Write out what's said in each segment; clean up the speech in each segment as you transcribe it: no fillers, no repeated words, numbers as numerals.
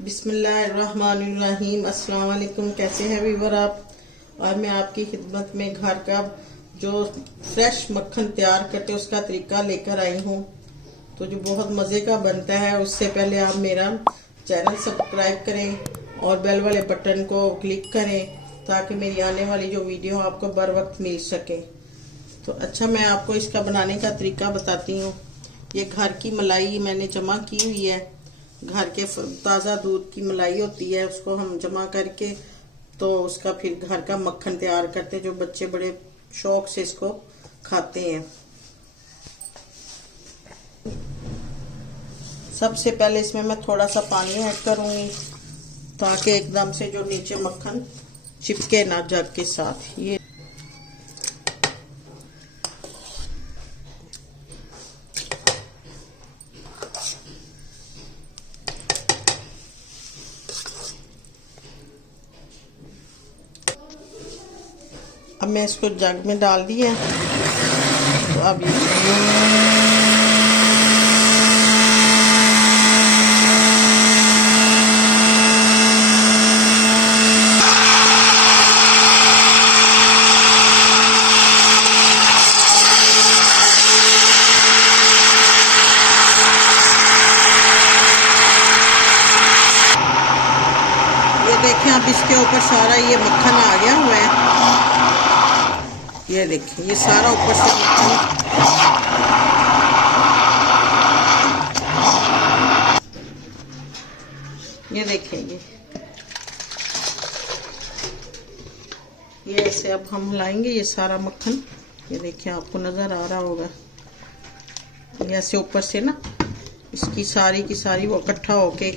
बिस्मिल्लाहिर्रहमानिर्रहीम। अस्सलाम वालेकुम। कैसे हैं व्यूअर आप? और मैं आपकी खिदमत में घर का जो फ्रेश मक्खन तैयार करते उसका तरीका लेकर आई हूँ, तो जो बहुत मज़े का बनता है। उससे पहले आप मेरा चैनल सब्सक्राइब करें और बेल वाले बटन को क्लिक करें ताकि मेरी आने वाली जो वीडियो आपको बर वक्त मिल सके। तो अच्छा, मैं आपको इसका बनाने का तरीका बताती हूँ। ये घर की मलाई मैंने जमा की हुई है। घर के ताज़ा दूध की मलाई होती है, उसको हम जमा करके तो उसका फिर घर का मक्खन तैयार करते हैं, जो बच्चे बड़े शौक से इसको खाते हैं। सबसे पहले इसमें मैं थोड़ा सा पानी ऐड करूंगी ताकि एकदम से जो नीचे मक्खन चिपके ना जग के साथ। ये अब मैं इसको जग में डाल दिया। तो अब ये देखें, अब इसके ऊपर सारा ये मक्खन आ गया हुआ है। ये देखिए, ये सारा ऊपर से ये देखेंगे, ये ऐसे अब हम लाएंगे ये सारा मक्खन। ये देखिए, आपको नजर आ रहा होगा, ये ऐसे ऊपर से ना इसकी सारी की सारी वो इकट्ठा होके,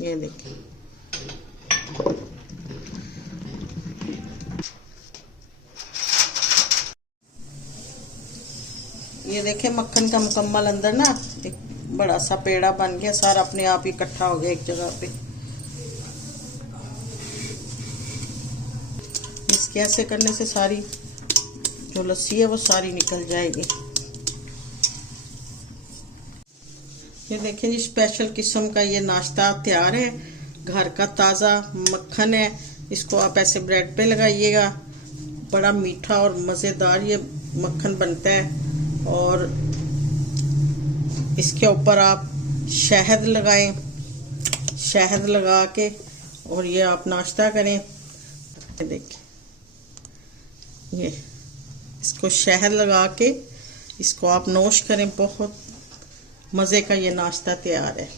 ये देखिए। ये देखें, मक्खन का मुकम्मल अंदर ना एक बड़ा सा पेड़ा बन गया, सारा अपने आप इकट्ठा हो गया एक जगह पे। इसके ऐसे करने से सारी जो लस्सी है वो सारी निकल जाएगी। ये देखें जी, स्पेशल किस्म का ये नाश्ता तैयार है। घर का ताज़ा मक्खन है, इसको आप ऐसे ब्रेड पे लगाइएगा। बड़ा मीठा और मज़ेदार ये मक्खन बनता है। और इसके ऊपर आप शहद लगाएं, शहद लगा के और ये आप नाश्ता करें। देखिए, ये इसको शहद लगा के इसको आप नोश करें, बहुत मज़े का ये नाश्ता तैयार है।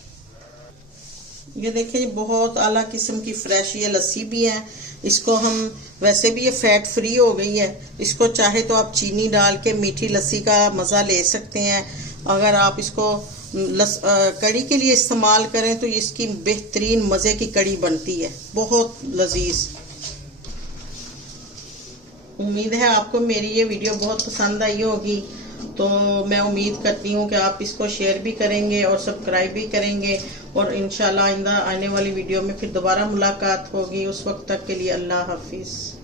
ये देखिए, बहुत आला किस्म की फ्रेश ये लस्सी भी है। इसको हम वैसे भी ये फैट फ्री हो गई है। इसको चाहे तो आप चीनी डाल के मीठी लस्सी का मज़ा ले सकते हैं। अगर आप इसको कड़ी के लिए इस्तेमाल करें तो इसकी बेहतरीन मज़े की कड़ी बनती है, बहुत लजीज। उम्मीद है आपको मेरी ये वीडियो बहुत पसंद आई होगी। तो मैं उम्मीद करती हूँ कि आप इसको शेयर भी करेंगे और सब्सक्राइब भी करेंगे। और इंशाल्लाह आइंदा आने वाली वीडियो में फिर दोबारा मुलाकात होगी। उस वक्त तक के लिए अल्लाह हाफिज़।